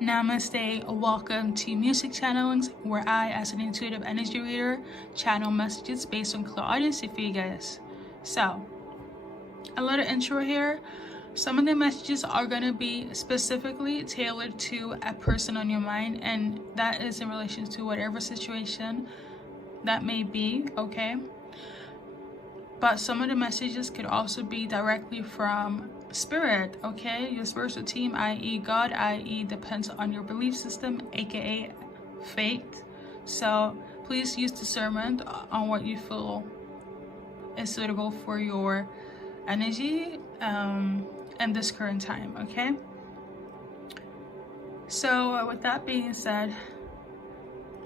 Namaste, welcome to Music Channelings, where I, as an intuitive energy reader, channel messages based on clairaudience for you guys. So, a little intro here. Some of the messages are going to be specifically tailored to a person on your mind, and that is in relation to whatever situation that may be, okay? But some of the messages could also be directly from spirit, okay? Your spiritual team, i.e. God, i.e. depends on your belief system, aka faith. So please use discernment on what you feel is suitable for your energy in this current time, okay? So with that being said,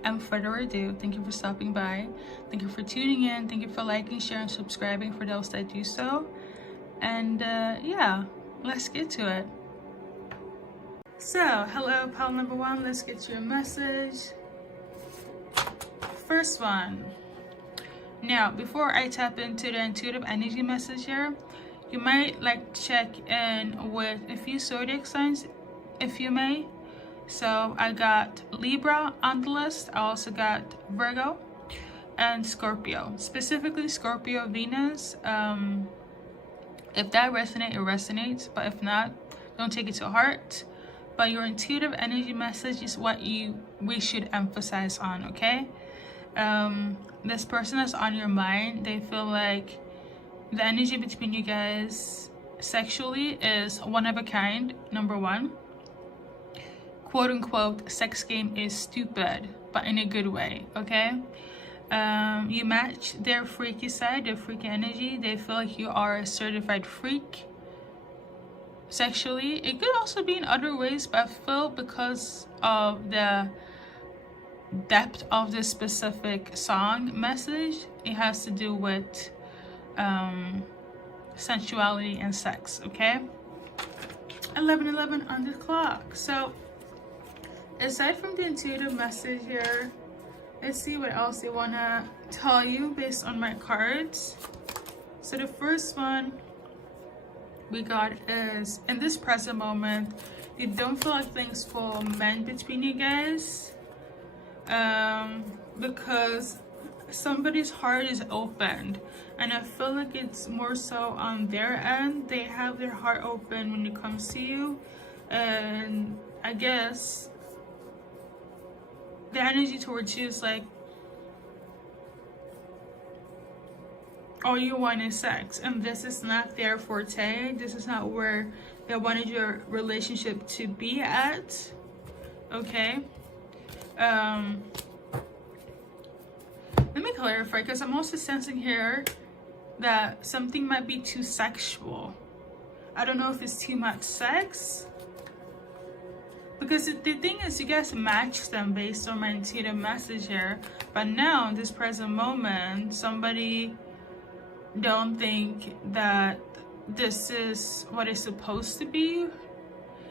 and further ado, thank you for stopping by. Thank you for tuning in. Thank you for liking, sharing, subscribing for those that do so. And yeah, let's get to it. So, hello, pal number one. Let's get to your message. First one. Now, before I tap into the intuitive energy message here, you might like check in with a few zodiac signs, if you may. So I got Libra on the list. I also got Virgo and Scorpio. Specifically Scorpio Venus. If that resonates, it resonates. But if not, don't take it to heart. But your intuitive energy message is what we should emphasize on, okay? This person that's on your mind, they feel like the energy between you guys sexually is one of a kind, number one. Quote unquote, sex game is stupid, but in a good way, okay? You match their freaky side, their freaky energy. They feel like you are a certified freak sexually. It could also be in other ways, but I feel because of the depth of this specific song message, it has to do with sensuality and sex, okay? 11:11 on the clock. So aside from the intuitive message here, let's see what else they want to tell you based on my cards. So the first one we got is, in this present moment, you don't feel like things will mend between you guys, because somebody's heart is opened, and I feel like it's more so on their end. They have their heart open when it comes to you, and I guess the energy towards you is like all you want is sex, and this is not their forte. This is not where they wanted your relationship to be at, okay? Let me clarify, because I'm also sensing here that something might be too sexual. I don't know if it's too much sex, because the thing is, you guys match them based on my intuitive message here. But now, in this present moment, somebody don't think that this is what it's supposed to be.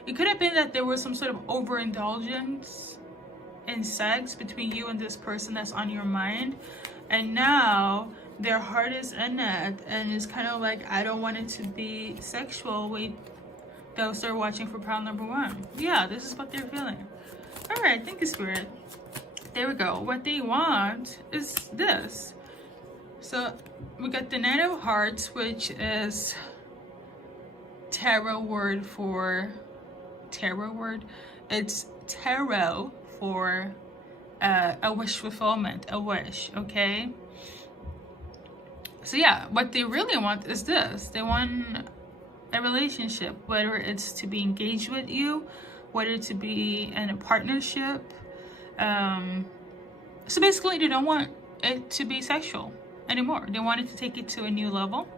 It could have been that there was some sort of overindulgence in sex between you and this person that's on your mind. And now, their heart is in it. And it's kind of like, I don't want it to be sexual. Wait. They'll start watching for pile number one. Yeah, this is what they're feeling. All right, thank you, Spirit. There we go. What they want is this. So we got the Knight of Hearts, which is tarot word for tarot word. It's tarot for a wish fulfillment, a wish, okay? So yeah, what they really want is this. They want a relationship, whether it's to be engaged with you, whether to be in a partnership. So basically, they don't want it to be sexual anymore. They wanted to take it to a new level.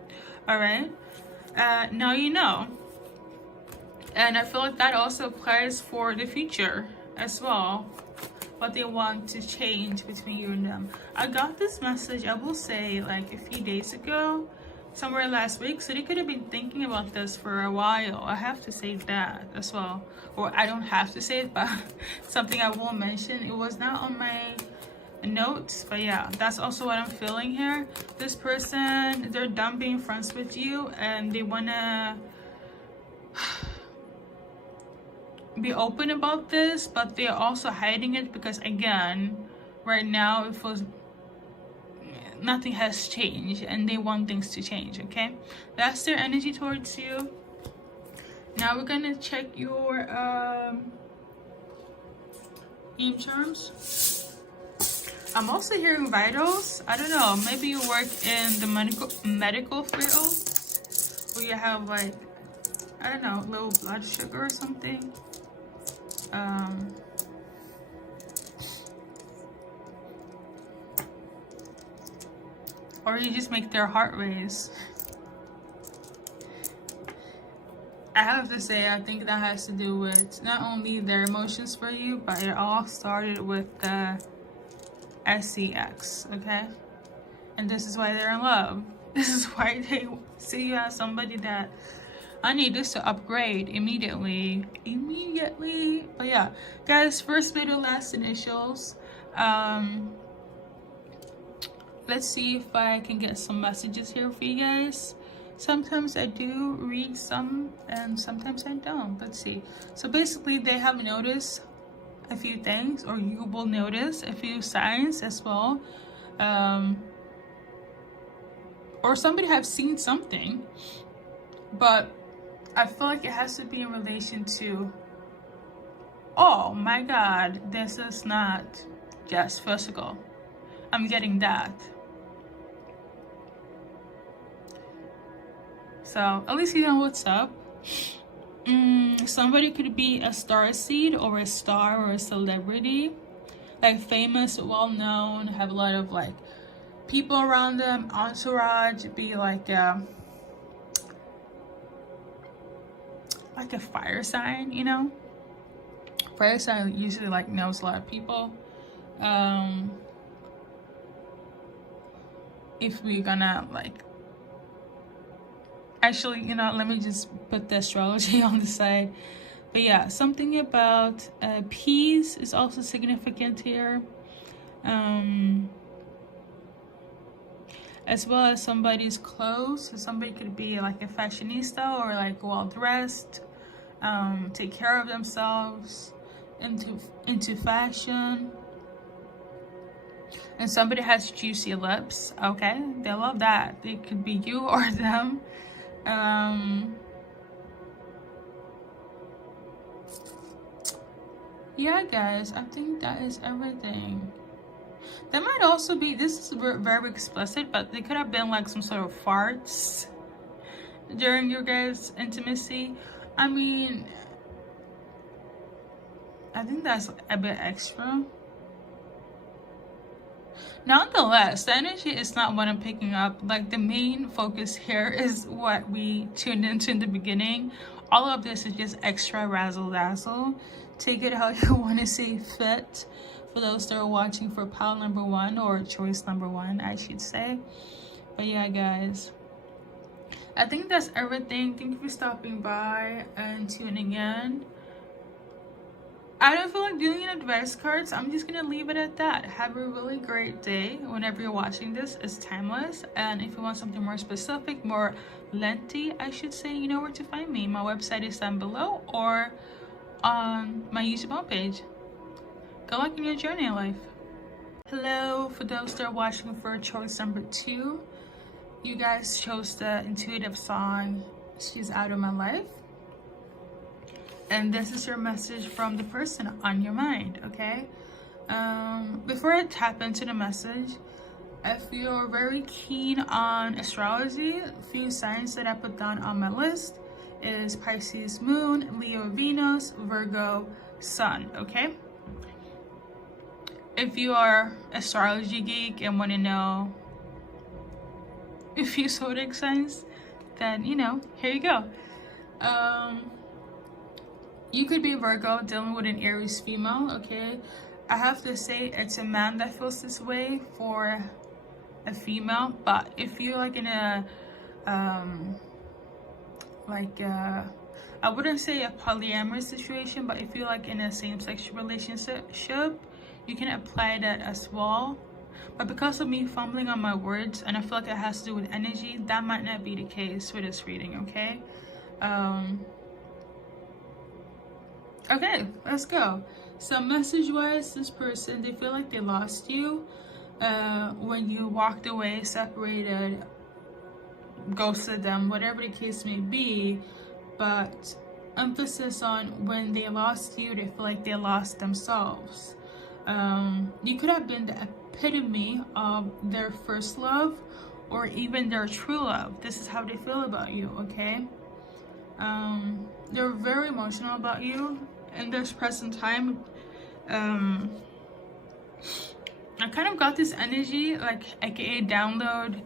All right. Now you know. And I feel like that also applies for the future as well. What they want to change between you and them. I got this message, I will say, like a few days ago, somewhere last week. So they could have been thinking about this for a while. I have to say that as well. Or I don't have to say it, but something I will mention. It was not on my notes, but yeah, that's also what I'm feeling here. This person, they're done being friends with you, and they want to be open about this, but they're also hiding it because, again, right now it feels nothing has changed and they want things to change. Okay, that's their energy towards you. Now we're gonna check your aim charms. I'm also hearing vitals. I don't know, maybe you work in the medical field, or you have like, I don't know, low blood sugar or something. Or you just make their heart race. I have to say, I think that has to do with not only their emotions for you, but it all started with the SCX, okay? And this is why they're in love. This is why they see you as somebody that, I need this to upgrade immediately. But yeah, guys, first, middle, last initials. Let's see if I can get some messages here for you guys. Sometimes I do read some and sometimes I don't. Let's see. So basically, they have noticed a few things, or you will notice a few signs as well. Or somebody have seen something, but I feel like it has to be in relation to, oh my God, this is not just physical. I'm getting that. So at least you know what's up. Somebody could be a star seed or a star or a celebrity, like famous, well-known, have a lot of like people around them, entourage, be like a fire sign, you know? Fire sign usually like knows a lot of people. If we're gonna like, actually, you know, let me just put the astrology on the side. But yeah, something about peace is also significant here. As well as somebody's clothes. So somebody could be like a fashionista or like well-dressed, take care of themselves, into fashion. And somebody has juicy lips. Okay, they love that. It could be you or them. Yeah, guys, I think that is everything. There might also be, this is very explicit, but they could have been like some sort of farts during your guys' intimacy. I mean, I think that's a bit extra. Nonetheless, the energy is not what I'm picking up. Like, the main focus here is what we tuned into in the beginning. All of this is just extra razzle dazzle. Take it how you want to see fit. For those that are watching for pile number 1, or choice number 1, I should say. But yeah, guys, I think that's everything. Thank you for stopping by and tuning in. I don't feel like doing advice cards. I'm just gonna leave it at that. Have a really great day. Whenever you're watching this, it's timeless. And if you want something more specific, more lengthy, I should say, you know where to find me. My website is down below, or on my YouTube homepage. Good luck in your journey in life. Hello, for those that are watching for choice number 2, you guys chose the intuitive song, She's Out of My Life. And this is your message from the person on your mind, okay? Before I tap into the message, if you're very keen on astrology, a few signs that I put down on my list is Pisces Moon, Leo Venus, Virgo Sun, okay? If you are astrology geek and want to know a few zodiac signs, then, you know, here you go. You could be Virgo dealing with an Aries female, okay? I have to say, it's a man that feels this way for a female. But if you're like in a, I wouldn't say a polyamorous situation, but if you're like in a same-sex relationship, you can apply that as well. But because of me fumbling on my words, and I feel like it has to do with energy, that might not be the case for this reading, okay? Okay, let's go. So message wise, this person, they feel like they lost you when you walked away, separated, ghosted them, whatever the case may be. But emphasis on when they lost you, they feel like they lost themselves. You could have been the epitome of their first love or even their true love. This is how they feel about you, okay? They're very emotional about you in this present time. I kind of got this energy, like aka download,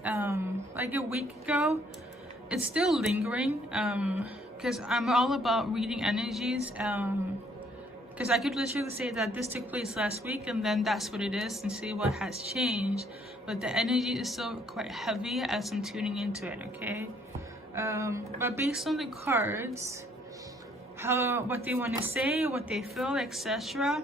like a week ago. It's still lingering, because I'm all about reading energies, because I could literally say that this took place last week and then that's what it is and see what has changed, but the energy is still quite heavy as I'm tuning into it, okay? But based on the cards, what they want to say, what they feel, etc.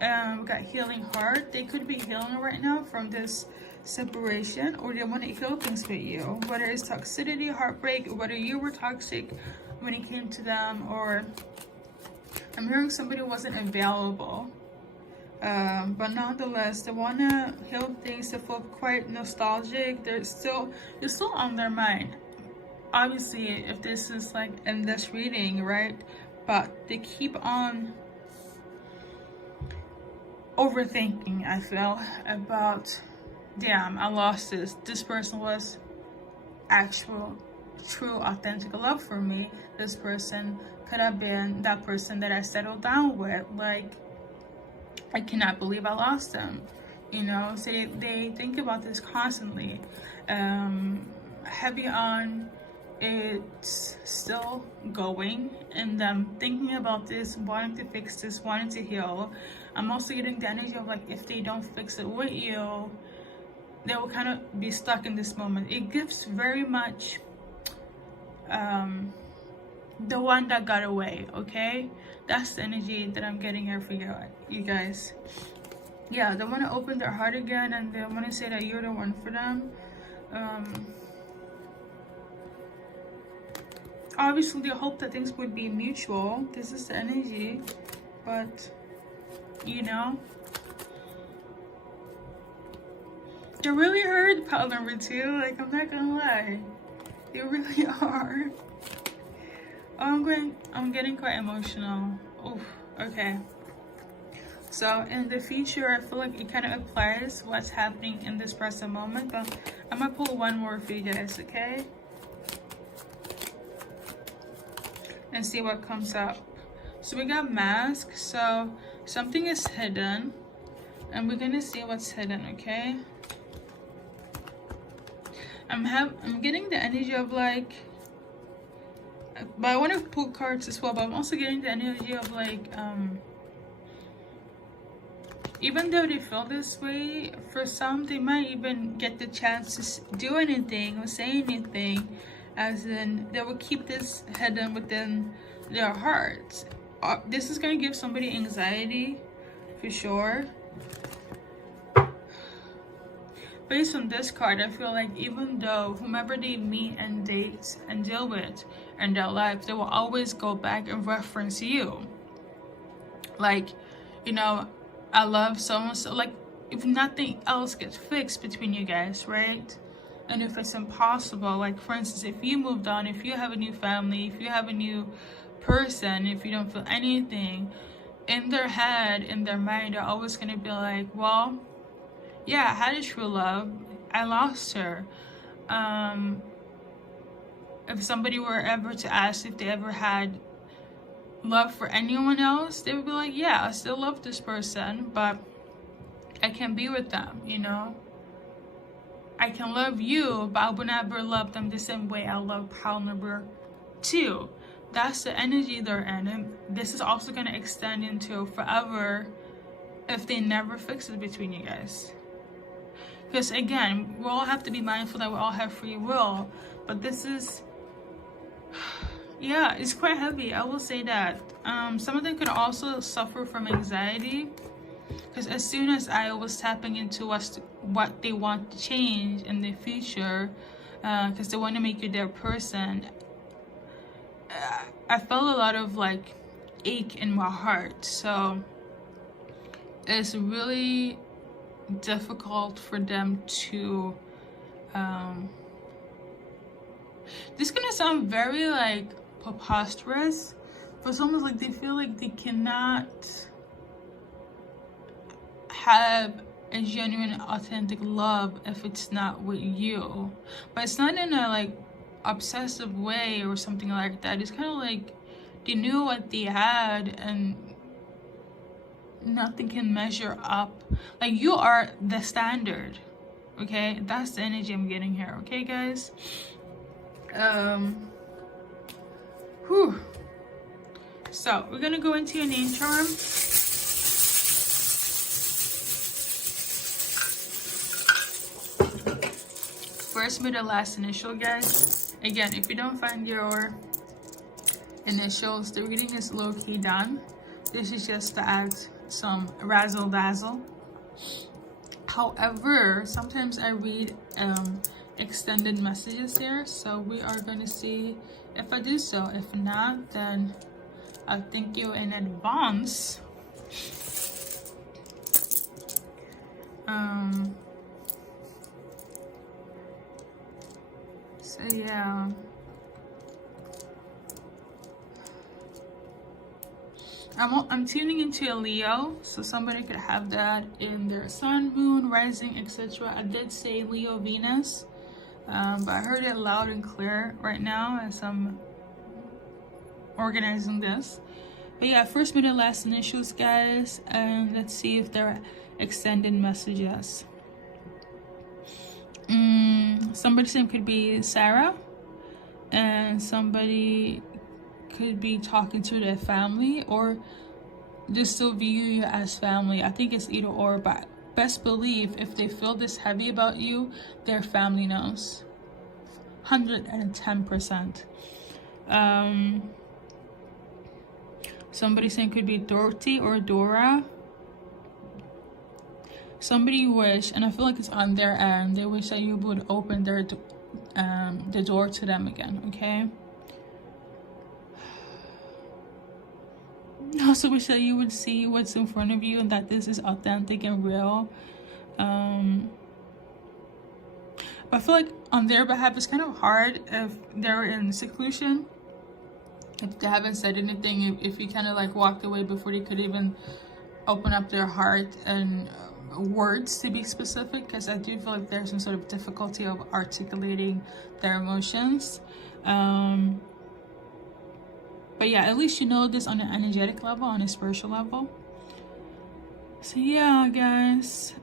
We got healing heart. They could be healing right now from this separation, or they want to heal things with you, whether it's toxicity, heartbreak, whether you were toxic when it came to them, or I'm hearing somebody wasn't available, but nonetheless they want to heal things. They feel quite nostalgic. You're still on their mind, obviously, if this is like in this reading, right? But they keep on overthinking, I feel, about, damn, I lost this person was actual, true, authentic love for me. This person could have been that person that I settled down with. Like, I cannot believe I lost them, you know? So they think about this constantly. Heavy on it's still going, and them thinking about this, wanting to fix this, wanting to heal. I'm also getting the energy of like, if they don't fix it with you, they will kind of be stuck in this moment. It gives very much the one that got away, okay? That's the energy that I'm getting here for you guys. Yeah, they want to open their heart again, and they want to say that you're the one for them. Obviously, they hope that things would be mutual. This is the energy, but you know, they really hurt pile number 2. Like, I'm not gonna lie, they really are. Oh, I'm getting quite emotional. Oof, okay. So in the future, I feel like it kind of applies what's happening in this present moment, but I'm gonna pull one more for you guys, okay? And see what comes up. So we got mask, so something is hidden, and we're gonna see what's hidden, okay? I'm getting the energy of like, but I want to pull cards as well, but I'm also getting the energy of like, even though they feel this way, for some they might even get the chance to do anything or say anything, as in they will keep this hidden within their hearts. This is going to give somebody anxiety for sure. Based on this card, I feel like even though whomever they meet and date and deal with in their life, they will always go back and reference you. Like, you know, I love someone, so like, if nothing else gets fixed between you guys, right? And if it's impossible, like for instance, if you moved on, if you have a new family, if you have a new person, if you don't feel anything, in their head, in their mind, they're always going to be like, well, yeah, I had a true love, I lost her. If somebody were ever to ask if they ever had love for anyone else, they would be like, yeah, I still love this person, but I can't be with them, you know? I can love you, but I would never love them the same way I love pile number 2. That's the energy they're in, and this is also going to extend into forever if they never fix it between you guys. Because again, we all have to be mindful that we all have free will, but this is, yeah, it's quite heavy, I will say that. Some of them could also suffer from anxiety, because as soon as I was tapping into what they want to change in the future, because they want to make you their person, I felt a lot of like ache in my heart. So it's really difficult for them to this is gonna sound very like preposterous, but it's almost like they feel like they cannot have a genuine, authentic love if it's not with you. But it's not in a like obsessive way or something like that. It's kind of like they knew what they had and nothing can measure up. Like, you are the standard. Okay, that's the energy I'm getting here. Okay, guys. So we're gonna go into your name charm. First, middle, last initial, guys. Again, if you don't find your initials, the reading is low-key done. This is just to add some razzle dazzle. However, sometimes I read extended messages here, so we are going to see if I do so. If not, then I'll thank you in advance. So yeah, I'm tuning into a Leo, so somebody could have that in their sun, moon, rising, etc. I did say Leo Venus, but I heard it loud and clear right now as I'm organizing this. But yeah, first, middle, last initials, guys, and let's see if there are extended messages. Somebody's name could be Sarah, and somebody could be talking to their family or just still view you as family. I think it's either or, but best believe if they feel this heavy about you, their family knows. 110%. Somebody's name could be Dorothy or Dora. Somebody wish, and I feel like it's on their end, they wish that you would open the door to them again, okay? I also wish that you would see what's in front of you and that this is authentic and real. I feel like on their behalf, it's kind of hard if they're in seclusion. If they haven't said anything, if you kind of like walked away before they could even open up their heart and words, to be specific, because I do feel like there's some sort of difficulty of articulating their emotions. But yeah, at least you know this on an energetic level, on a spiritual level. So yeah, guys.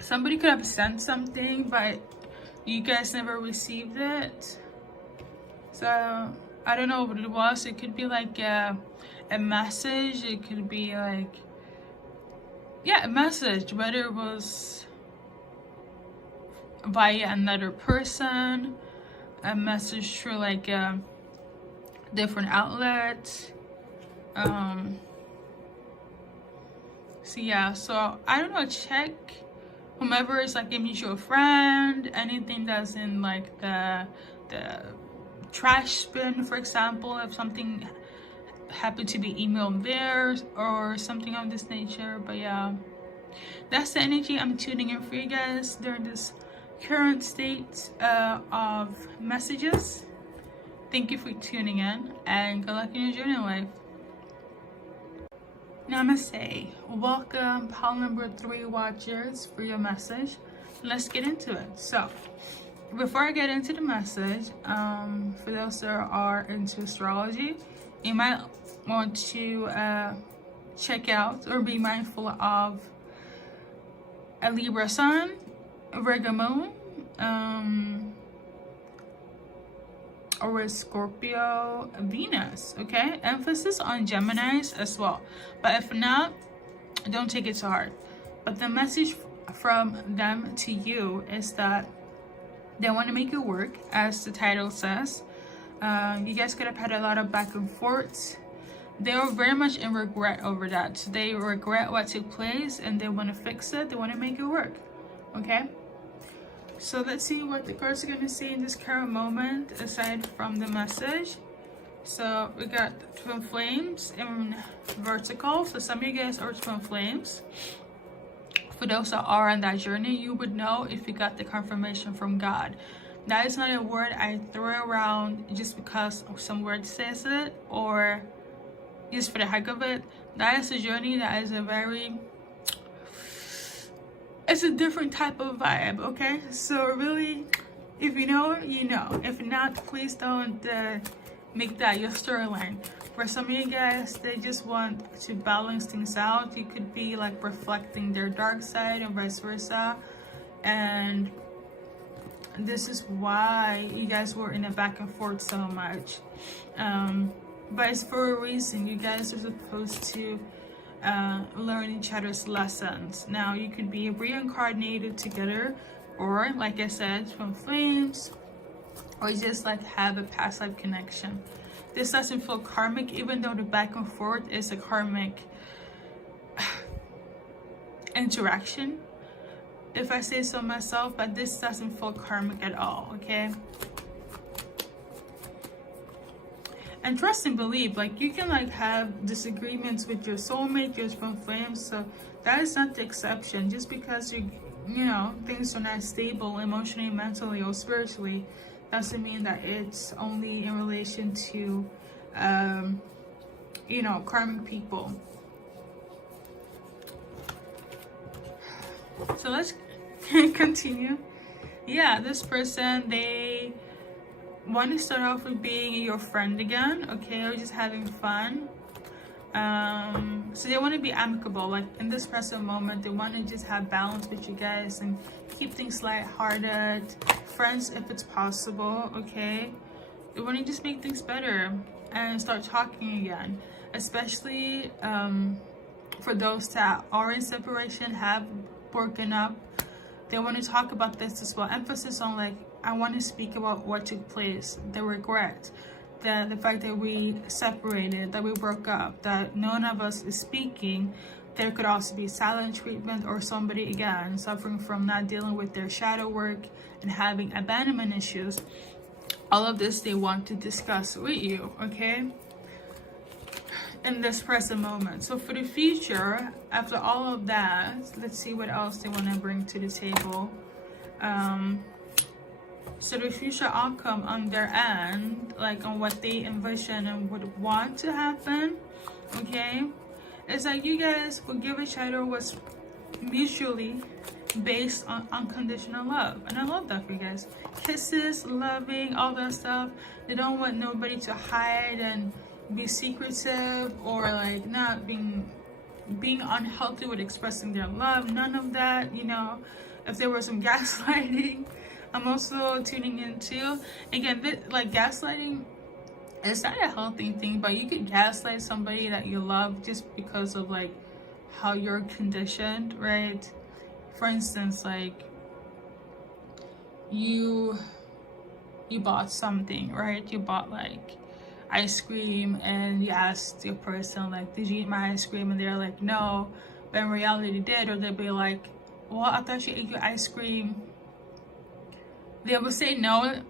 Somebody could have sent something, but you guys never received it. So I don't know what it was. It could be like a message. It could be like, yeah, a message, whether it was via another person, a message through like a different outlet. So yeah, so I don't know, check whomever is like a mutual friend, anything that's in like the trash bin, for example, if something happened to be emailed there or something of this nature. But yeah, that's the energy I'm tuning in for you guys during this current state of messages. Thank you for tuning in, and good luck in your journey in life. Namaste. Welcome, pile number 3 watchers, for your message. Let's get into it. So before I get into the message, for those that are into astrology, you might want to check out or be mindful of a Libra sun, a Virgo moon, or a Scorpio Venus. Okay, emphasis on Geminis as well, but if not, don't take it to heart. But the message from them to you is that they want to make it work, as the title says. You guys could have had a lot of back and forths. They were very much in regret over that. So they regret what took place and they want to fix it. They want to make it work. Okay. So let's see what the cards are going to say in this current moment aside from the message. So we got twin flames in vertical. So some of you guys are twin flames. For those that are on that journey, you would know if you got the confirmation from God. That is not a word I throw around just because some word says it or just for the heck of it. That is a journey that is it's a different type of vibe, okay? So really, if you know, you know. If not, please don't make that your storyline. For some of you guys, they just want to balance things out. You could be like reflecting their dark side and vice versa. And this is why you guys were in a back and forth so much. But it's for a reason. You guys are supposed to learn each other's lessons. Now, you could be reincarnated together, or like I said, from flames, or just like have a past life connection. This doesn't feel karmic, even though the back and forth is a karmic interaction, if I say so myself, but this doesn't feel karmic at all, okay? And trust and believe, like you can like have disagreements with your soulmate, your twin flames, so that is not the exception. Just because you know things are not stable emotionally, mentally, or spiritually, doesn't mean that it's only in relation to you know, karmic people. So let's continue. Yeah, this person, they want to start off with being your friend again, okay, or just having fun. So they want to be amicable, like in this present moment. They want to just have balance with you guys and keep things lighthearted, friends if it's possible, okay? They want to just make things better and start talking again, especially for those that are in separation, have broken up. They want to talk about this as well. Emphasis on like, I want to speak about what took place, the regret, the fact that we separated, that we broke up, that none of us is speaking. There could also be silent treatment, or somebody again suffering from not dealing with their shadow work and having abandonment issues. All of this they want to discuss with you, okay, in this present moment. So for the future, after all of that, let's see what else they want to bring to the table. So the future outcome on their end, like on what they envision and would want to happen, okay, is that you guys will give each other what's mutually based on unconditional love. And I love that for you guys. Kisses, loving, all that stuff. They don't want nobody to hide and be secretive, or like not being unhealthy with expressing their love. None of that, you know. If there was some gaslighting, I'm also tuning into. Again, like gaslighting, it's not a healthy thing, but you could gaslight somebody that you love just because of like how you're conditioned, right? For instance, like you bought something, right? You bought like ice cream, and you asked your person like, did you eat my ice cream? And they're like, no, but in reality they did. Or they'll be like, well, I thought you ate your ice cream. They would say no,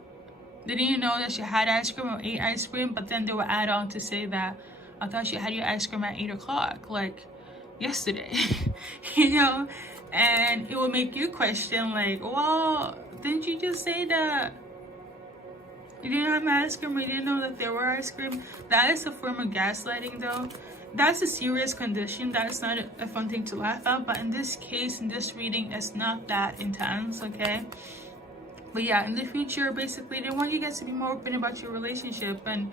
they didn't know that she had ice cream or ate ice cream, but then they would add on to say that I thought you had your ice cream at 8 o'clock, like yesterday, you know? And it will make you question like, well, didn't you just say that you didn't have my ice cream, or you didn't know that there were ice cream? That is a form of gaslighting though. That's a serious condition. That is not a fun thing to laugh at, but in this case, in this reading, it's not that intense, okay? But yeah, in the future, basically, they want you guys to be more open about your relationship and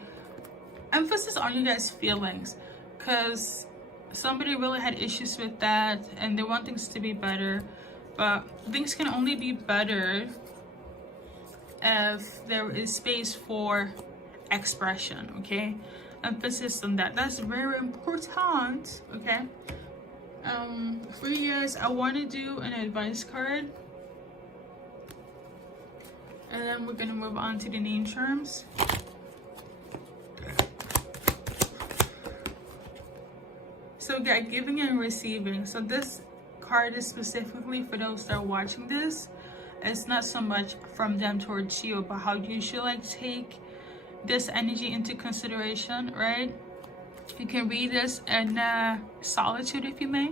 emphasis on you guys' feelings, because somebody really had issues with that and they want things to be better. But things can only be better if there is space for expression, okay? Emphasis on that. That's very important, okay? For you guys, I want to do an advice card, and then we're gonna move on to the name charms. So we got giving and receiving. So this card is specifically for those that are watching this. It's not so much from them towards you, but how you should like take this energy into consideration, right? You can read this in solitude if you may.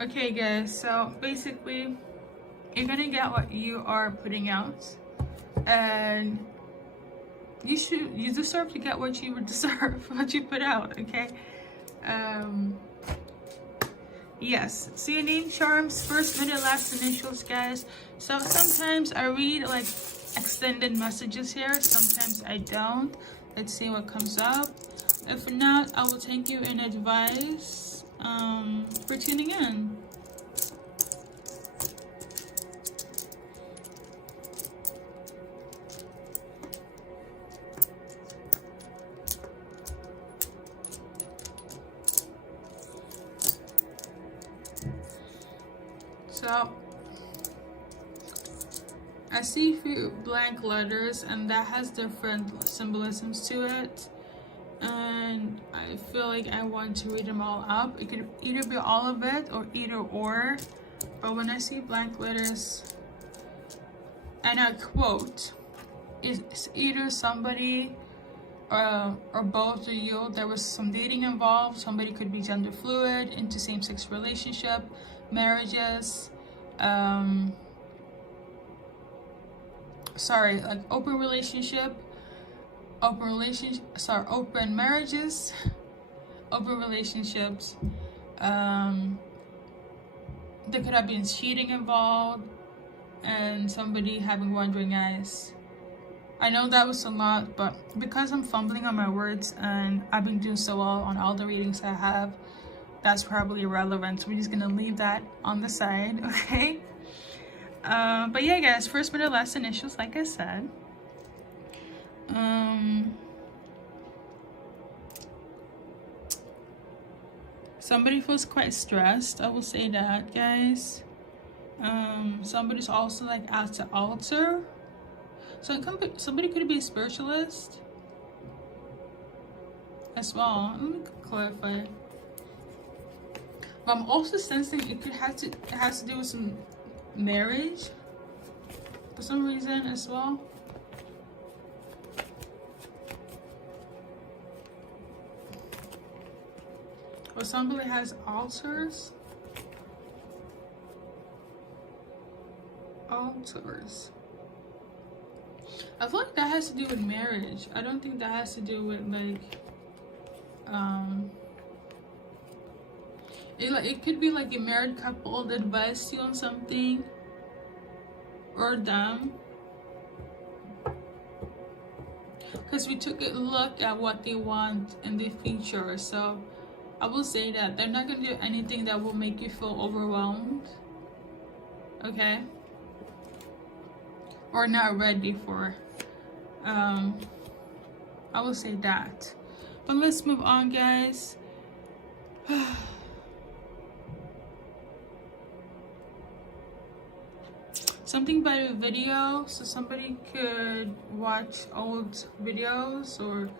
Okay guys, so basically you're gonna get what you are putting out, and you deserve to get what you deserve, what you put out, okay? Yes, so your name, charms, first, middle, last initials, guys. So sometimes I read like extended messages here, sometimes I don't. Let's see what comes up. If not, I will thank you in advice for tuning in. So I see a few blank letters, and that has different symbolisms to it, and I feel like I want to read them all up. It could either be all of it or either or, but when I see blank letters, and I quote, it's either somebody or both of you, there was some dating involved. Somebody could be gender fluid, into same-sex relationship, marriages, sorry, like open marriages, open relationships. There could have been cheating involved, and somebody having wandering eyes. I know that was a lot, but because I'm fumbling on my words and I've been doing so well on all the readings I have, that's probably irrelevant. So we're just gonna leave that on the side, okay? But yeah, guys, first, middle, last initials, like I said. Somebody feels quite stressed, I will say that, guys. Somebody's also like at the altar. So somebody could be a spiritualist as well. Let me clarify. But I'm also sensing it has to do with some marriage for some reason as well. Or somebody has altars. Altars. I feel like that has to do with marriage. I don't think that has to do with like it could be like a married couple that advised you on something, or them, because we took a look at what they want in the future. So I will say that they're not gonna do anything that will make you feel overwhelmed, okay, or not ready for. I will say that. But let's move on, guys. Something about a video, so somebody could watch old videos, or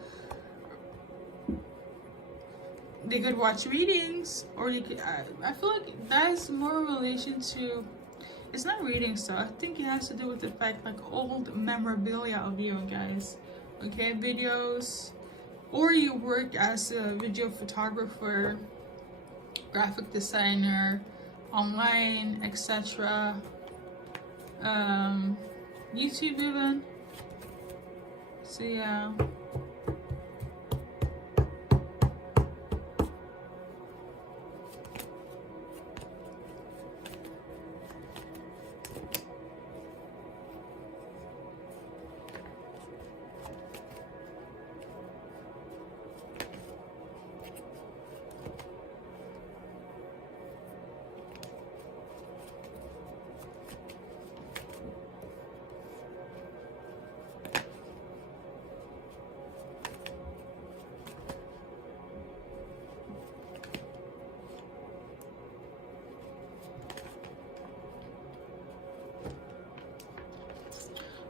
they could watch readings, or they could, I feel like that's more in relation to, it's not reading stuff. I think it has to do with the fact like old memorabilia of you guys, okay, videos, or you work as a video photographer, graphic designer, online, etc. YouTube even. So yeah.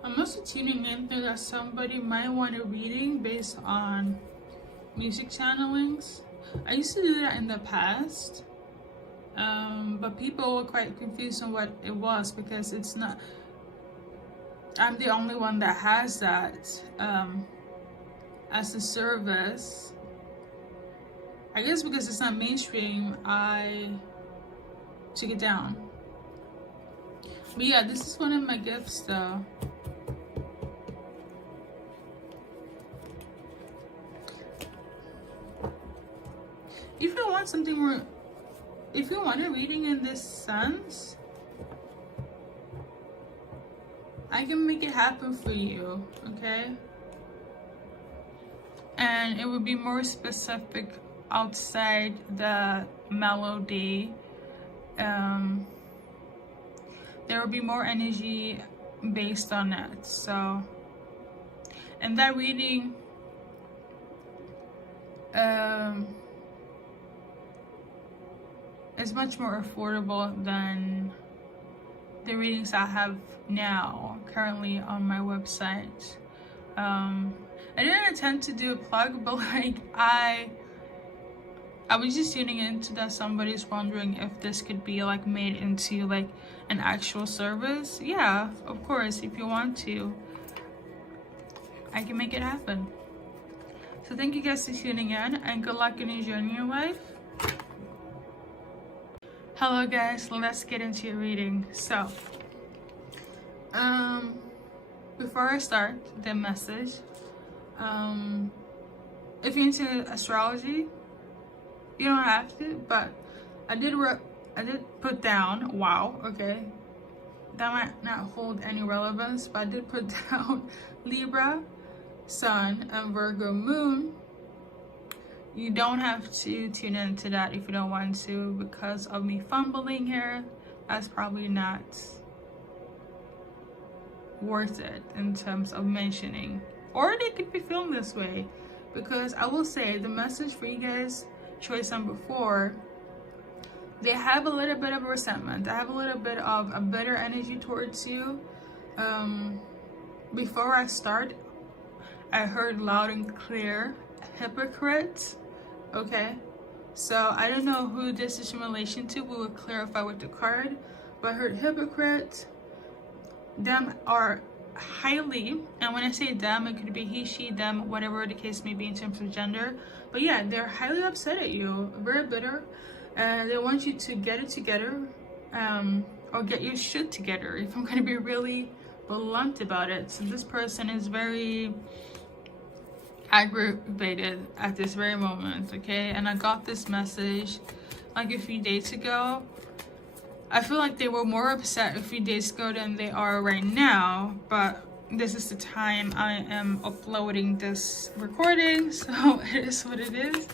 I'm also tuning in that somebody might want a reading based on music channelings. I used to do that in the past, but people were quite confused on what it was because it's not. I'm the only one that has that as a service. I guess because it's not mainstream, I took it down. But yeah, this is one of my gifts though. If you want something more, if you want a reading in this sense, I can make it happen for you, okay? And it would be more specific outside the melody. There will be more energy based on it. So, and that reading, is much more affordable than the readings I have now currently on my website. I didn't attempt to do a plug, but like I was just tuning into that somebody's wondering if this could be like made into like an actual service. Yeah, of course, if you want to, I can make it happen. So thank you guys for tuning in, and good luck in enjoying your life. Hello guys, let's get into your reading. So before I start the message, if you're into astrology, you don't have to, but I did put down, wow, okay, that might not hold any relevance, but I did put down Libra Sun and Virgo Moon. You don't have to tune into that if you don't want to, because of me fumbling here. That's probably not worth it in terms of mentioning, or they could be feeling this way, because I will say the message for you guys, choice number 4, they have a little bit of resentment. They have a little bit of a bitter energy towards you. Before I start, I heard loud and clear, hypocrite. Okay, so I don't know who this is in relation to. We will clarify with the card, but I heard hypocrite. Them are highly, and when I say them, it could be he, she, them, whatever the case may be in terms of gender. But yeah, they're highly upset at you, very bitter, and they want you to get it together, or get your shit together, if I'm going to be really blunt about it. So this person is very aggravated at this very moment, okay? And I got this message like a few days ago. I feel like they were more upset a few days ago than they are right now, but this is the time I am uploading this recording, so it is what it is.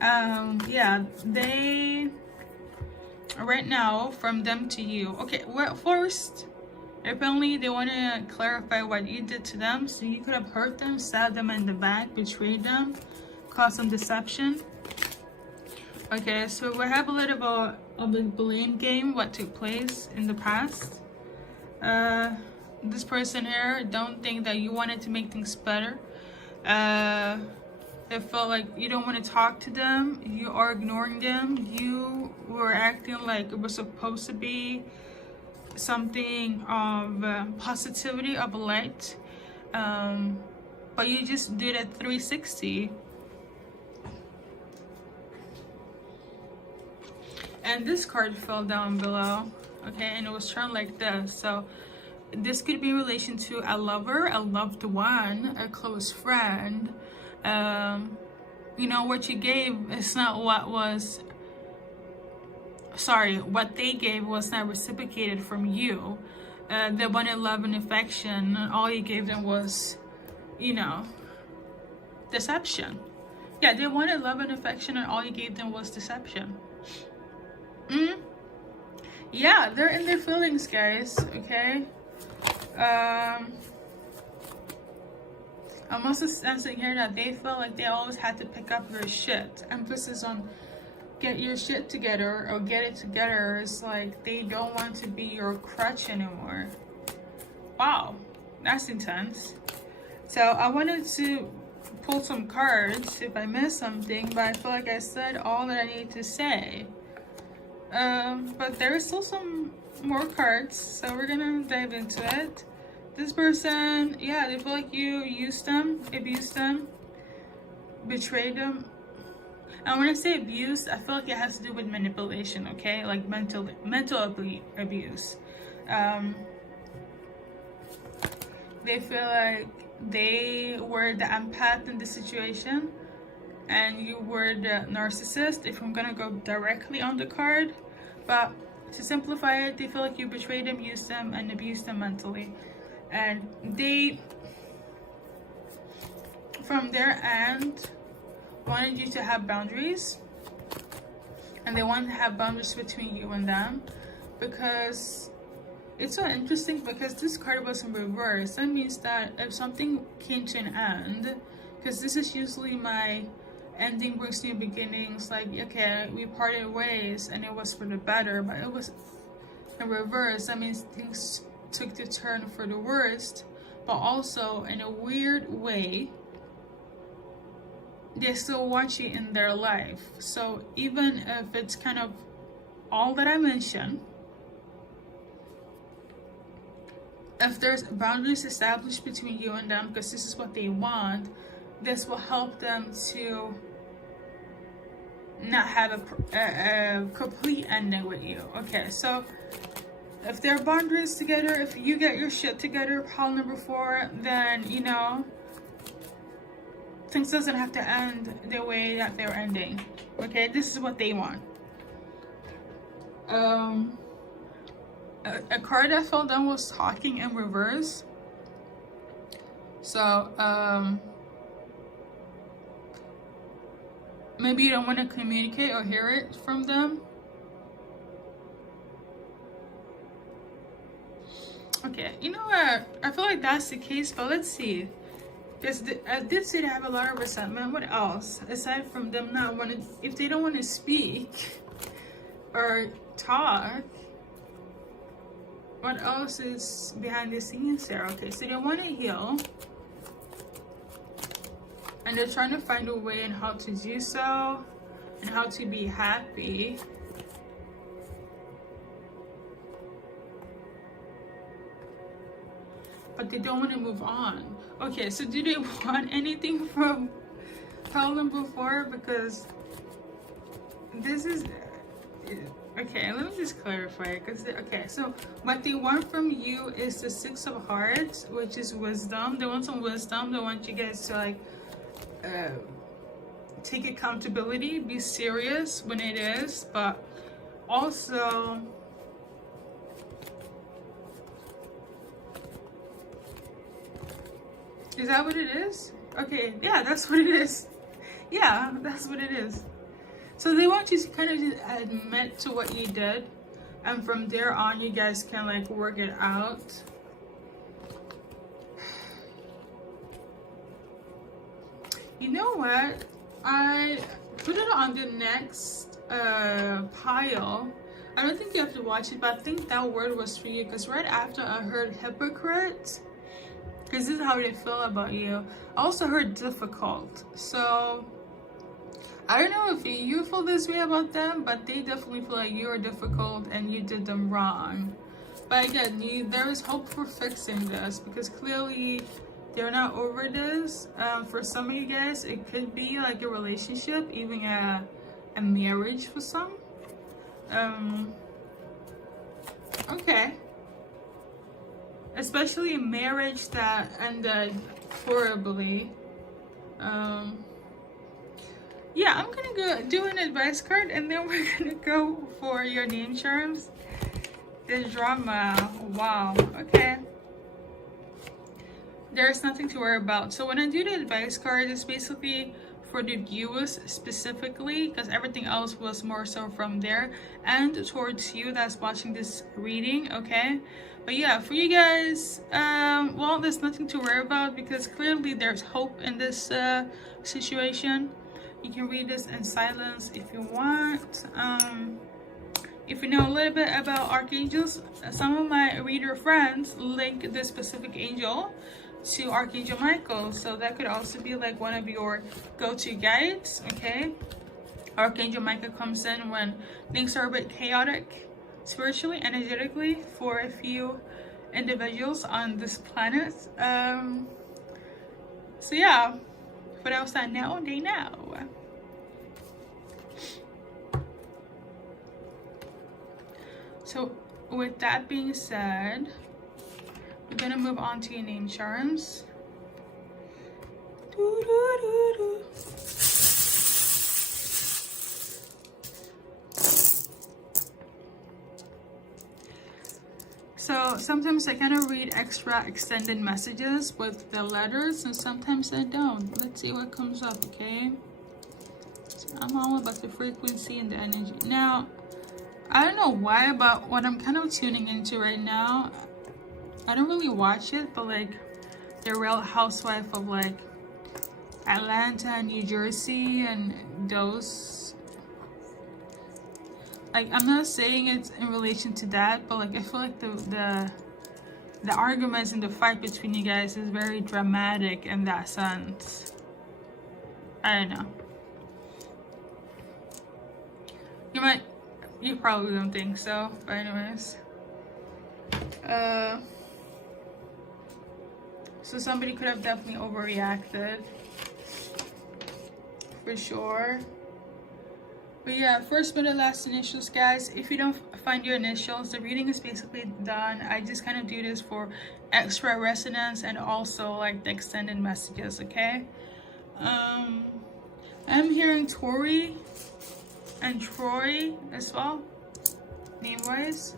Yeah, they right now, from them to you, okay, well, first, apparently they want to clarify what you did to them. So you could have hurt them, stabbed them in the back, betrayed them, caused some deception. Okay, so we have a little bit of a blame game, what took place in the past. This person here don't think that you wanted to make things better. It felt like you don't want to talk to them, you are ignoring them, you were acting like it was supposed to be something of positivity, of light, but you just did a 360. And this card fell down below, okay, and it was turned like this. So this could be in relation to a lover, a loved one, a close friend. You know, what you gave is not what was, sorry, what they gave was not reciprocated from you. They wanted love and affection, and all you gave them was, you know, deception. Yeah, they wanted love and affection, and all you gave them was deception. Yeah, they're in their feelings, guys, okay? I'm also sensing here that they feel like they always had to pick up your shit. Emphasis on get your shit together or get it together. It's like they don't want to be your crutch anymore. Wow. That's intense. So I wanted to pull some cards if I missed something, but I feel like I said all that I need to say. But there is still some more cards, so we're gonna dive into it. This person, yeah, they feel like you used them, abused them, betrayed them. And when I say abuse, I feel like it has to do with manipulation, okay? Like mental abuse. They feel like they were the empath in the situation and you were the narcissist, if I'm gonna go directly on the card. But to simplify it, they feel like you betrayed them, used them, and abused them mentally. And they, from their end, wanted you to have boundaries. And they wanted to have boundaries between you and them, because it's so interesting, because this card was in reverse. That means that if something came to an end, because this is usually my ending brings new beginnings, like, okay, we parted ways and it was for the better, but it was in reverse. That means things took the turn for the worst, but also in a weird way, they still want you in their life. So even if it's kind of all that I mentioned, if there's boundaries established between you and them, because this is what they want, this will help them to not have a complete ending with you. Okay, so if there are boundaries together, if you get your shit together, pile number 4, then, you know, things doesn't have to end the way that they're ending. Okay, this is what they want. A card that fell down was talking in reverse. So maybe you don't want to communicate or hear it from them. Okay, you know what, I feel like that's the case, but let's see, because I did say they have a lot of resentment. What else aside from them not wanting, if they don't want to speak or talk, what else is behind the scenes there? Okay, so they want to heal and they're trying to find a way in how to do so and how to be happy. But they don't want to move on. Okay, so do they want anything from problem before? Because this is, okay, let me just clarify, because okay, so what they want from you is the 6 of Hearts, which is wisdom. They want some wisdom. They want you guys to like take accountability, be serious when it is, but also is that what it is? Okay, yeah, that's what it is. Yeah, that's what it is. So they want you to kind of just admit to what you did, and from there on you guys can like work it out. You know what, I put it on the next pile. I don't think you have to watch it, but I think that word was for you, because right after I heard hypocrite, because this is how they feel about you. I also heard difficult. So I don't know if you feel this way about them, but they definitely feel like you are difficult and you did them wrong. But again, there is hope for fixing this, because clearly they're not over this. For some of you guys, it could be like a relationship, even a marriage for some. Okay. Especially a marriage that ended horribly. Yeah, I'm gonna go do an advice card, and then we're gonna go for your name charms. The drama, wow, okay. There's nothing to worry about. So when I do the advice card, it's basically for the viewers specifically, because everything else was more so from there and towards you that's watching this reading, okay? But yeah, for you guys, well, there's nothing to worry about, because clearly there's hope in this situation. You can read this in silence if you want. If you know a little bit about archangels, some of my reader friends link this specific angel to Archangel Michael, so that could also be like one of your go-to guides. Okay, Archangel Michael comes in when things are a bit chaotic spiritually, energetically, for a few individuals on this planet. So yeah, for those that know, they know. So with that being said, we're gonna move on to your name charms. So sometimes I kind of read extra extended messages with the letters, and sometimes I don't. Let's see what comes up, okay? So I'm all about the frequency and the energy. Now, I don't know why, but what I'm kind of tuning into right now, I don't really watch it, but like the Real Housewife of like Atlanta, New Jersey, and those, like, I'm not saying it's in relation to that, but like I feel like the arguments and the fight between you guys is very dramatic in that sense. I don't know. You probably don't think so, but anyways. So somebody could have definitely overreacted, for sure. But yeah, first, middle, last initials, guys. If you don't find your initials, the reading is basically done. I just kind of do this for extra resonance and also like the extended messages, okay? I'm hearing Tori and Troy as well, name-wise.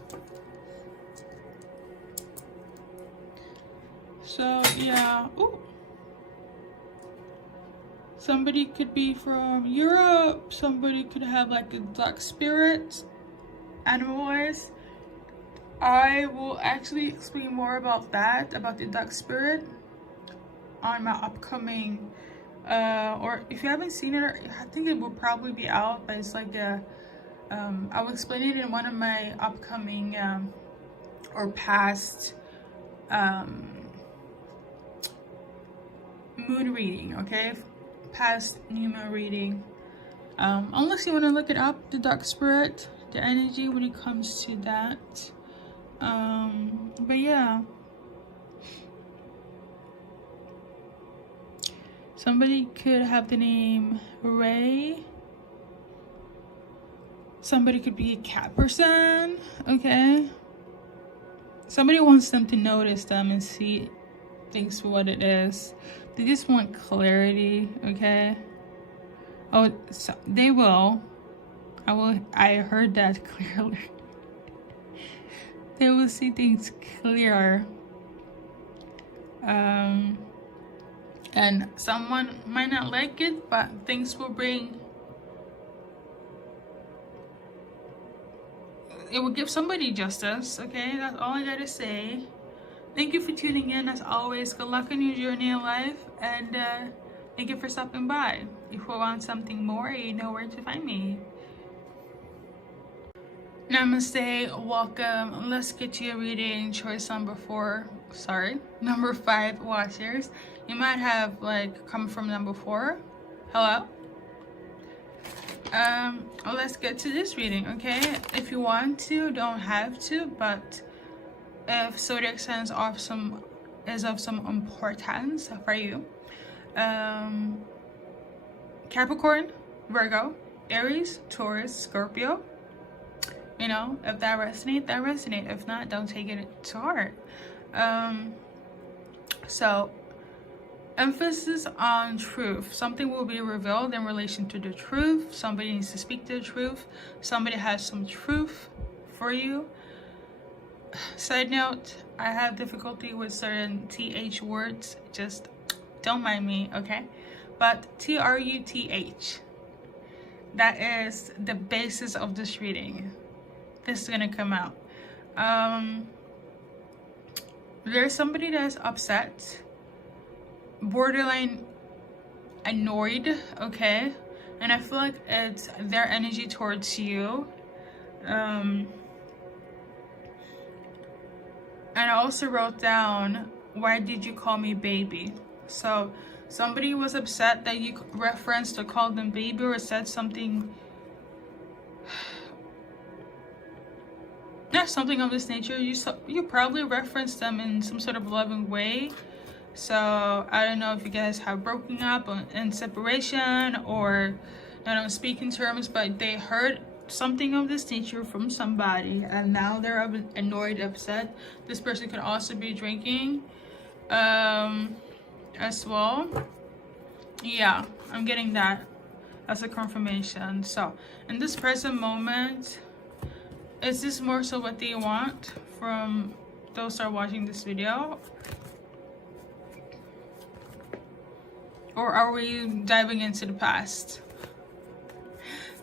So yeah, ooh. Somebody could be from Europe. Somebody could have like a duck spirit, animal-wise. I will actually explain more about that, about the duck spirit, on my upcoming, or if you haven't seen it, I think it will probably be out, but it's like a, I will explain it in one of my upcoming or past moon reading, okay? Past new moon reading. Unless you want to look it up, the dark spirit, the energy when it comes to that. But yeah, somebody could have the name Ray. Somebody could be a cat person, okay? Somebody wants them to notice them and see things for what it is. They just want clarity, okay? Oh, so they will. I heard that clearly. They will see things clearer. And someone might not like it, but things will bring, it will give somebody justice, okay? That's all I gotta say. Thank you for tuning in. As always, good luck on your journey in life, and thank you for stopping by. If you want something more, you know where to find me. Namaste, welcome. Let's get to your reading. Choice number 5, watchers. You might have like come from number 4. Hello. Let's get to this reading, okay? If you want to, don't have to, but if zodiac signs is of some importance for you, Capricorn, Virgo, Aries, Taurus, Scorpio, you know, if that resonate, that resonate. If not, don't take it to heart. So emphasis on truth. Something will be revealed in relation to the truth. Somebody needs to speak the truth. Somebody has some truth for you. Side note, I have difficulty with certain TH words. Just don't mind me, okay? But TRUTH, that is the basis of this reading. This is gonna come out. There's somebody that's upset, borderline annoyed, okay? And I feel like it's their energy towards you And I also wrote down, why did you call me baby? So somebody was upset that you referenced or called them baby or said something, not something of this nature. You probably referenced them in some sort of loving way. So I don't know if you guys have broken up in separation or not on speaking terms, but they heard something of this nature from somebody and now they're annoyed, upset. This person could also be drinking as well. Yeah, I'm getting that as a confirmation. So in this present moment, is this more so what they want from those that are watching this video? Or are we diving into the past?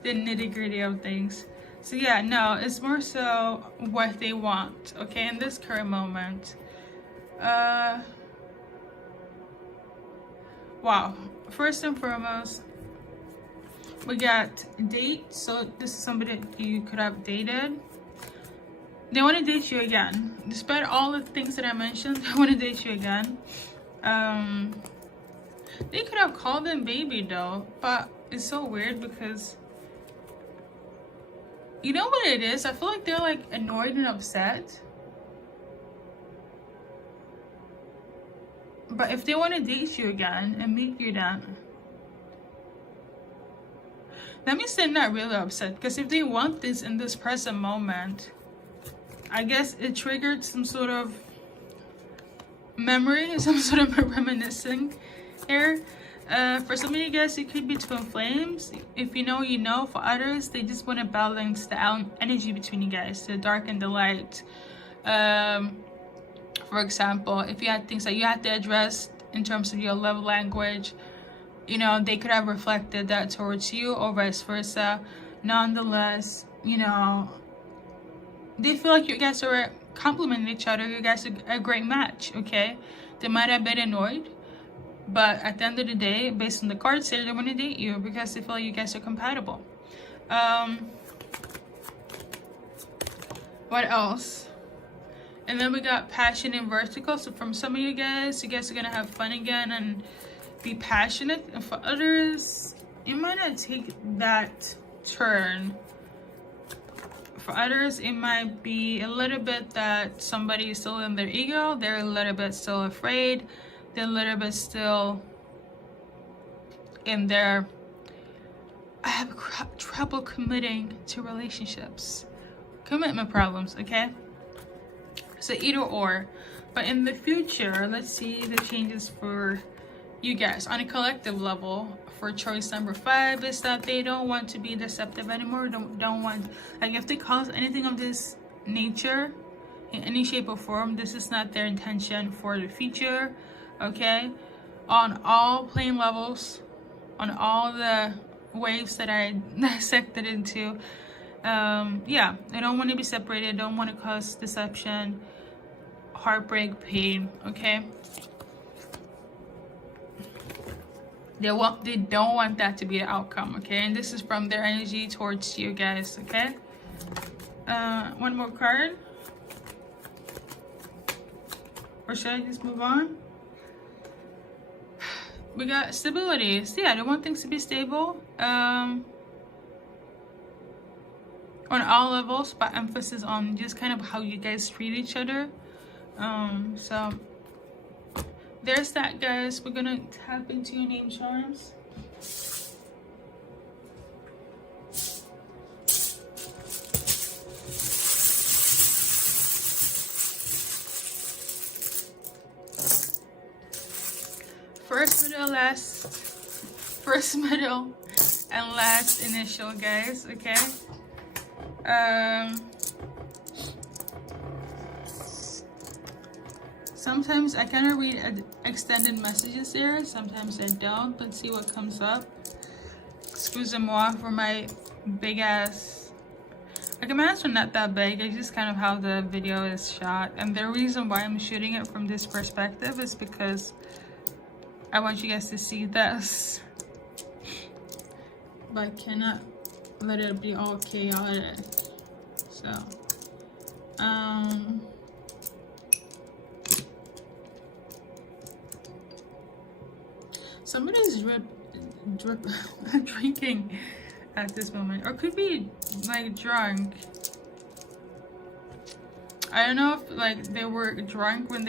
The nitty-gritty of things. So yeah, no, it's more so what they want, okay, in this current moment. Wow. First and foremost, we got date. So this is somebody that you could have dated. They want to date you again. Despite all the things that I mentioned, they want to date you again. They could have called them baby though, but it's so weird because you know what it is? I feel like they're like annoyed and upset. But if they want to date you again and meet you then, that means they're not really upset. Because if they want this in this present moment, I guess it triggered some sort of memory, some sort of reminiscing here. For some of you guys, it could be twin flames. If you know, you know. For others, they just want to balance the energy between you guys, the dark and the light. For example, if you had things that you had to address in terms of your love language, you know, they could have reflected that towards you or vice versa. Nonetheless, you know, they feel like you guys are complementing each other. You guys are a great match, okay? They might have been annoyed, but at the end of the day, based on the cards here, they want to date you because they feel like you guys are compatible. What else? And then we got passion and vertical. So from some of you guys are gonna have fun again and be passionate. And for others, it might not take that turn. For others, it might be a little bit that somebody is still in their ego. They're a little bit still afraid. They're a little bit still in their, I have trouble committing to relationships. Commitment problems, okay? So either or. But in the future, let's see the changes for you guys on a collective level. For choice number 5 is that they don't want to be deceptive anymore. Don't want, like, if they cause anything of this nature in any shape or form, this is not their intention for the future, okay? On all plane levels, on all the waves that I dissected into, yeah, they don't want to be separated, don't want to cause deception, heartbreak, pain, okay? They don't want that to be the outcome, okay? And this is from their energy towards you guys, okay? One more card. Or should I just move on? We got stability. So yeah, they want things to be stable. On all levels, but emphasis on just kind of how you guys treat each other. So there's that, guys. We're gonna tap into your name charms. First, middle, and last initial, guys, okay? Sometimes I kind of read extended messages there, sometimes I don't. Let's see what comes up. Excusez-moi for my big ass, like, my hands are not that big, it's just kind of how the video is shot. And the reason why I'm shooting it from this perspective is because I want you guys to see this, but I cannot let it be all chaotic. So somebody's drinking at this moment, or could be like drunk. I don't know if like they were drunk when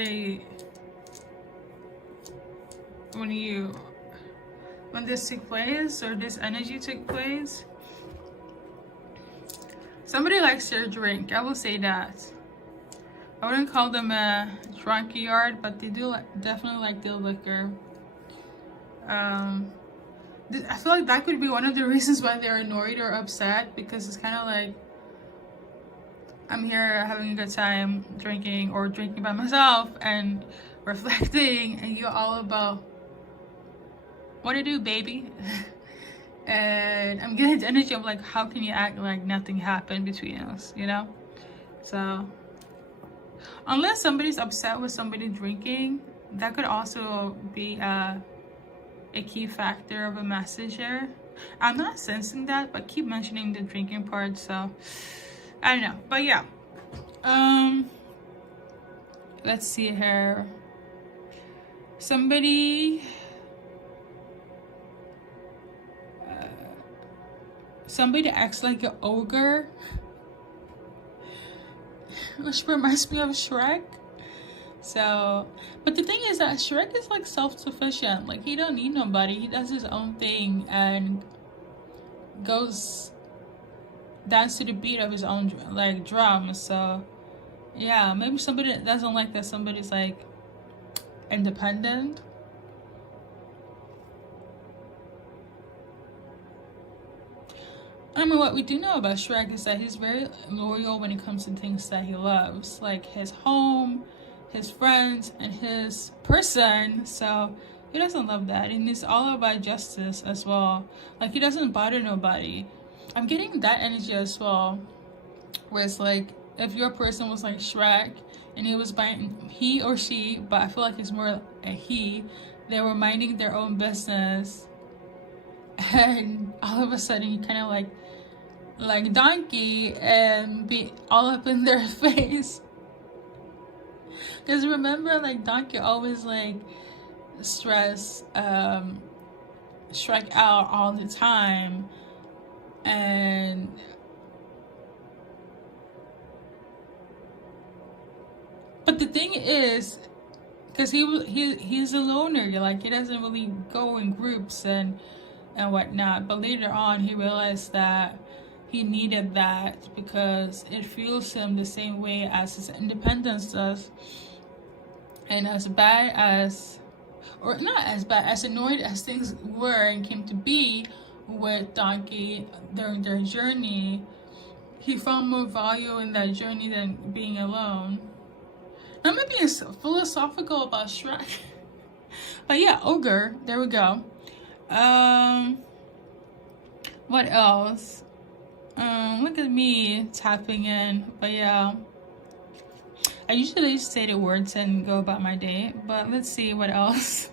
this took place, or this energy took place. Somebody likes their drink, I will say that. I wouldn't call them a drunkyard, but they do definitely like their liquor. I feel like that could be one of the reasons why they're annoyed or upset, because it's kind of like, I'm here having a good time drinking, or drinking by myself and reflecting, and you're all about what to do, baby. And I'm getting the energy of like, how can you act like nothing happened between us, you know? So unless somebody's upset with somebody drinking, that could also be a key factor of a message here. I'm not sensing that, but keep mentioning the drinking part, so I don't know. But yeah, let's see here. Somebody acts like an ogre, which reminds me of Shrek. So, but the thing is that Shrek is like self-sufficient. Like, he don't need nobody. He does his own thing and goes dance to the beat of his own like drums. So yeah, maybe somebody that doesn't like that somebody's like independent. I mean, what we do know about Shrek is that he's very loyal when it comes to things that he loves, like his home, his friends, and his person. So he doesn't love that, and it's all about justice as well. Like, he doesn't bother nobody. I'm getting that energy as well, where it's like, if your person was like Shrek and he or she, but I feel like it's more a he, they were minding their own business, and all of a sudden you kind of like Donkey and be all up in their face. Because remember, like, Donkey always like stress Shrek out all the time, and but the thing is, because he's a loner, like, he doesn't really go in groups and whatnot, but later on he realized that he needed that because it fuels him the same way as his independence does. And as bad as, or not as bad, as annoyed as things were and came to be with Donkey during their journey, he found more value in that journey than being alone. I'm not being philosophical about Shrek. But yeah, ogre, there we go. What else? Look at me tapping in. But yeah, I usually just say the words and go about my day, but let's see what else.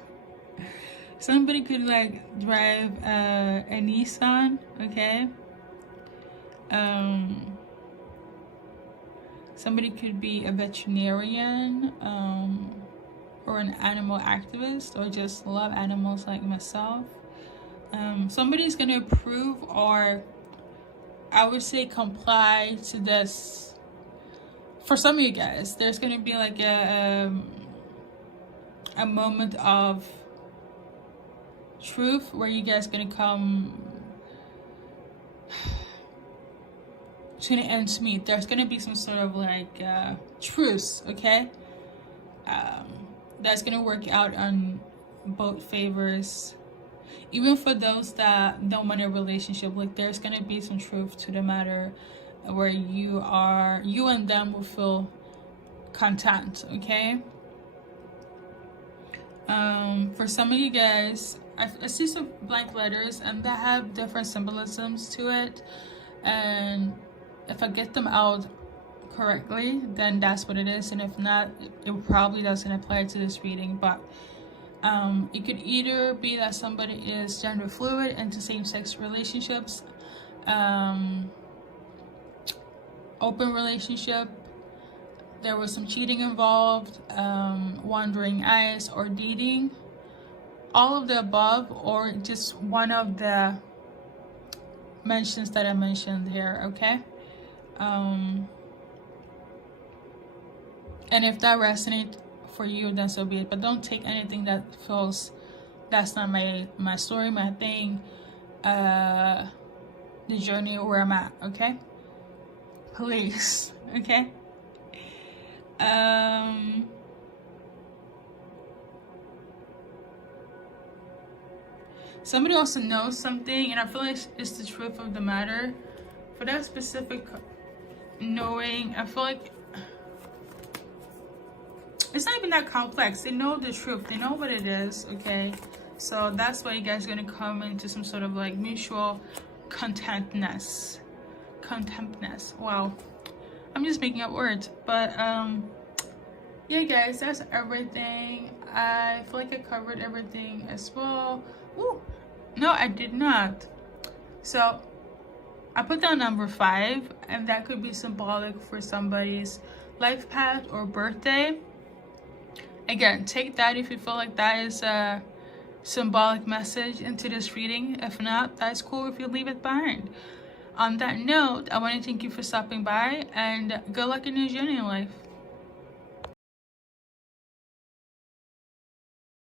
Somebody could like drive a Nissan, okay? Somebody could be a veterinarian, or an animal activist, or just love animals like myself. Somebody's gonna approve, or I would say comply to this. For some of you guys, there's gonna be like a moment of truth where you guys gonna come to the ends meet. There's gonna be some sort of like truce, okay? That's gonna work out on both favors. Even for those that don't want a relationship, like, there's gonna be some truth to the matter where you and them will feel content, okay? For some of you guys, I see some blank letters and they have different symbolisms to it, and if I get them out correctly, then that's what it is, and if not, it probably doesn't apply to this reading. But it could either be that somebody is gender fluid into same-sex relationships, open relationship, there was some cheating involved, wandering eyes, or dating. All of the above, or just one of the mentions that I mentioned here, okay? And if that resonates for you, then so be it. But don't take anything that feels that's not my story, my thing, the journey where I'm at, okay? Please, okay? Somebody also knows something, and I feel like it's the truth of the matter. For that specific knowing, I feel like it's not even that complex. They know the truth. They know what it is, okay? So that's why you guys are going to come into some sort of like mutual contentness. Wow. I'm just making up words. But, yeah, guys, that's everything. I feel like I covered everything as well. Ooh, no, I did not. So I put down number 5, and that could be symbolic for somebody's life path or birthday. Again, take that if you feel like that is a symbolic message into this reading. If not, that's cool if you leave it behind. On that note, I want to thank you for stopping by, and good luck in your journey in life.